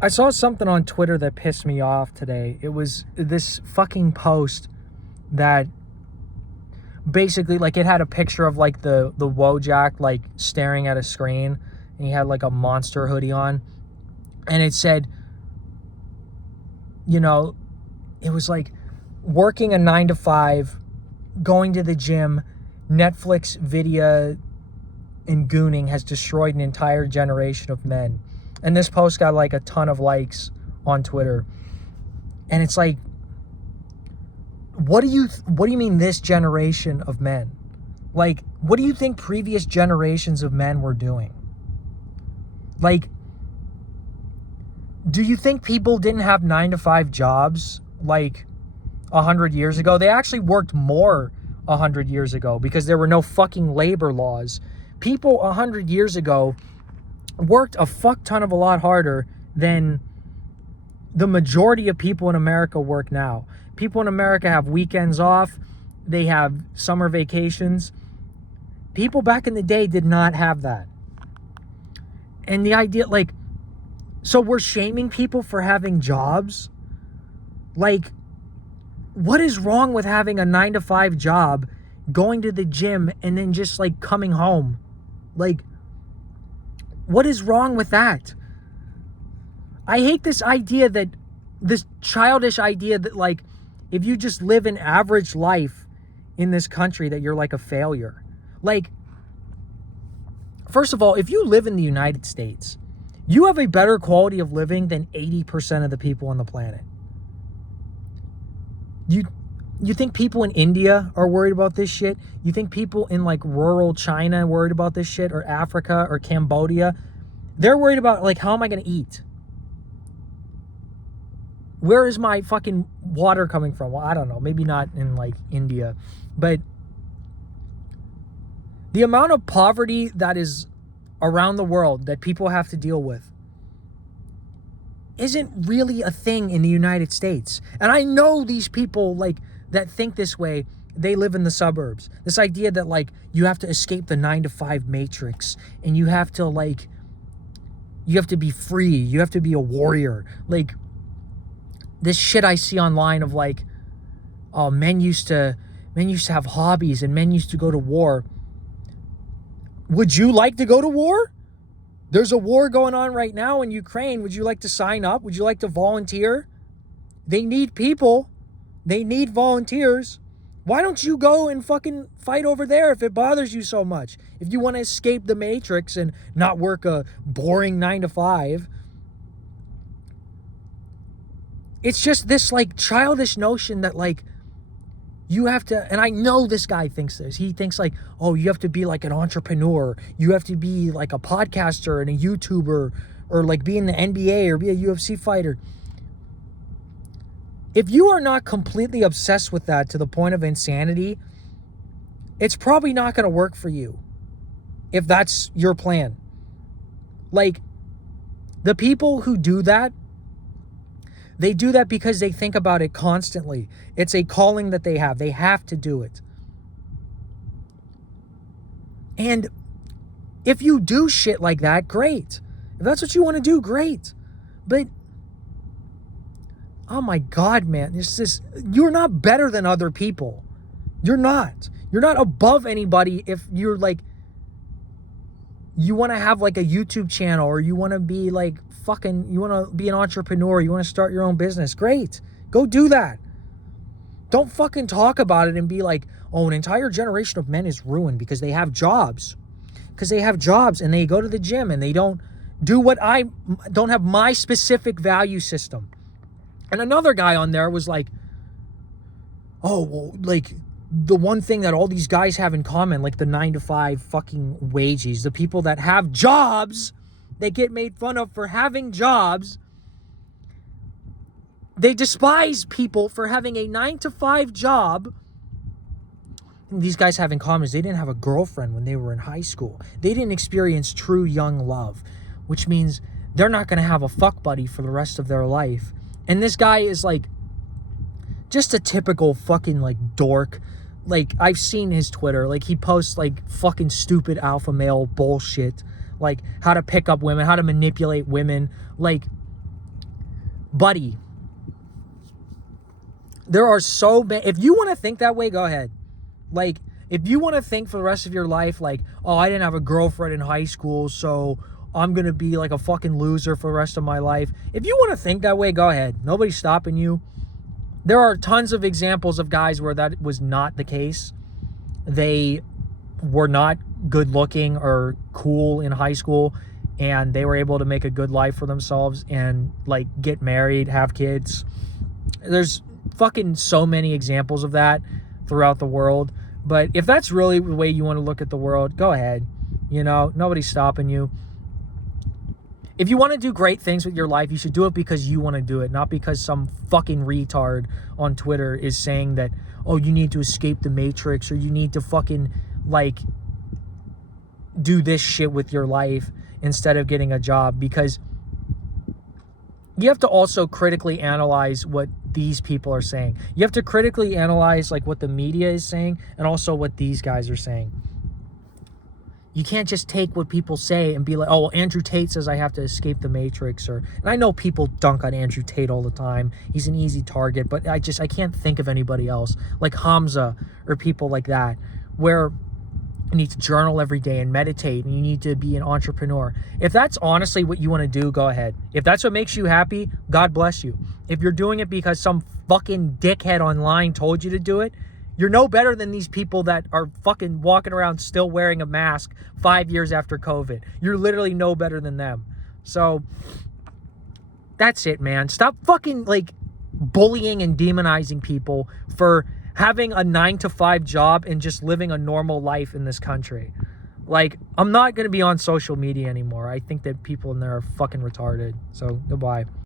I saw something on Twitter that pissed me off today. It was this fucking post that basically, like, it had a picture of, like, the Wojak, like, staring at a screen, and he had, like, a Monster hoodie on, and it said, you know, it was like working a 9 to 5, going to the gym, Netflix, video, and gooning has destroyed an entire generation of men. And this post got like a ton of likes on Twitter. And it's like, what do you mean this generation of men? Like, what do you think previous generations of men were doing? Like, do you think people didn't have 9 to 5 jobs like 100 years ago? They actually worked more 100 years ago because there were no fucking labor laws. People 100 years ago worked a fuck ton of a lot harder than the majority of people in America work now. People in America have weekends off. They have summer vacations. People back in the day did not have that. And the idea, like, so we're shaming people for having jobs? Like, what is wrong with having a 9 to 5 job, going to the gym, and then just, like, coming home? Like, what is wrong with that? I hate this idea that, this childish idea that, like, if you just live an average life in this country, that you're like a failure. Like, first of all, if you live in the United States, you have a better quality of living than 80% of the people on the planet. You think people in India are worried about this shit? You think people in like rural China are worried about this shit, or Africa or Cambodia? They're worried about, like, how am I going to eat? Where is my fucking water coming from? Well, I don't know. Maybe not in like India, but the amount of poverty that is around the world that people have to deal with isn't really a thing in the United States. And I know these people, like, that think this way, they live in the suburbs. This idea that, like, you have to escape the 9 to 5 matrix, and you have to, like, you have to be free, you have to be a warrior. Like, this shit I see online of, like, oh, men used to have hobbies, and men used to go to war. Would you like to go to war? There's a war going on right now in Ukraine. Would you like to sign up? Would you like to volunteer? They need people. They need volunteers. Why don't you go and fucking fight over there if it bothers you so much? If you want to escape the matrix and not work a boring 9 to 5. It's just this, like, childish notion that, like, you have to, and I know this guy thinks this. He thinks, like, oh, you have to be like an entrepreneur. You have to be like a podcaster and a YouTuber, or like be in the NBA or be a UFC fighter. If you are not completely obsessed with that to the point of insanity, it's probably not going to work for you if that's your plan. Like, the people who do that, they do that because they think about it constantly. It's a calling that they have. They have to do it. And if you do shit like that, great. If that's what you want to do, great. But, oh my God, man, it's just, you're not better than other people. You're not. You're not above anybody if you're like, you want to have like a YouTube channel, or you want to be like you want to be an entrepreneur, you want to start your own business. Great. Go do that. Don't fucking talk about it and be like, oh, an entire generation of men is ruined because they have jobs. Because they have jobs and they go to the gym and they don't do what I don't have my specific value system. And another guy on there was like, oh, well, like, the one thing that all these guys have in common, like the 9 to 5 fucking wages, the people that have jobs, they get made fun of for having jobs. They despise people for having a 9 to 5 job. And these guys have in common is they didn't have a girlfriend when they were in high school. They didn't experience true young love, which means they're not going to have a fuck buddy for the rest of their life. And this guy is like just a typical fucking like dork. Like, I've seen his Twitter. Like, he posts like fucking stupid alpha male bullshit. Like, how to pick up women, how to manipulate women. Like, buddy, there are so many. If you want to think that way, go ahead. Like, if you want to think for the rest of your life, like, oh, I didn't have a girlfriend in high school, so I'm going to be like a fucking loser for the rest of my life. If you want to think that way, go ahead. Nobody's stopping you. There are tons of examples of guys where that was not the case. They were not good looking or cool in high school, and they were able to make a good life for themselves and like get married, have kids. There's fucking so many examples of that throughout the world. But if that's really the way you want to look at the world, go ahead. You know, nobody's stopping you. If you want to do great things with your life, you should do it because you want to do it, not because some fucking retard on Twitter is saying that, oh, you need to escape the Matrix, or you need to fucking, like, do this shit with your life instead of getting a job. Because you have to also critically analyze what these people are saying. You have to critically analyze, like, what the media is saying and also what these guys are saying. You can't just take what people say and be like, oh, well, Andrew Tate says I have to escape the Matrix. And I know people dunk on Andrew Tate all the time. He's an easy target, but I can't think of anybody else. Like Hamza or people like that, where you need to journal every day and meditate and you need to be an entrepreneur. If that's honestly what you want to do, go ahead. If that's what makes you happy, God bless you. If you're doing it because some fucking dickhead online told you to do it, you're no better than these people that are fucking walking around still wearing a mask 5 years after COVID. You're literally no better than them. So that's it, man. Stop fucking like bullying and demonizing people for having a 9-to-5 job and just living a normal life in this country. Like, I'm not going to be on social media anymore. I think that people in there are fucking retarded. So goodbye.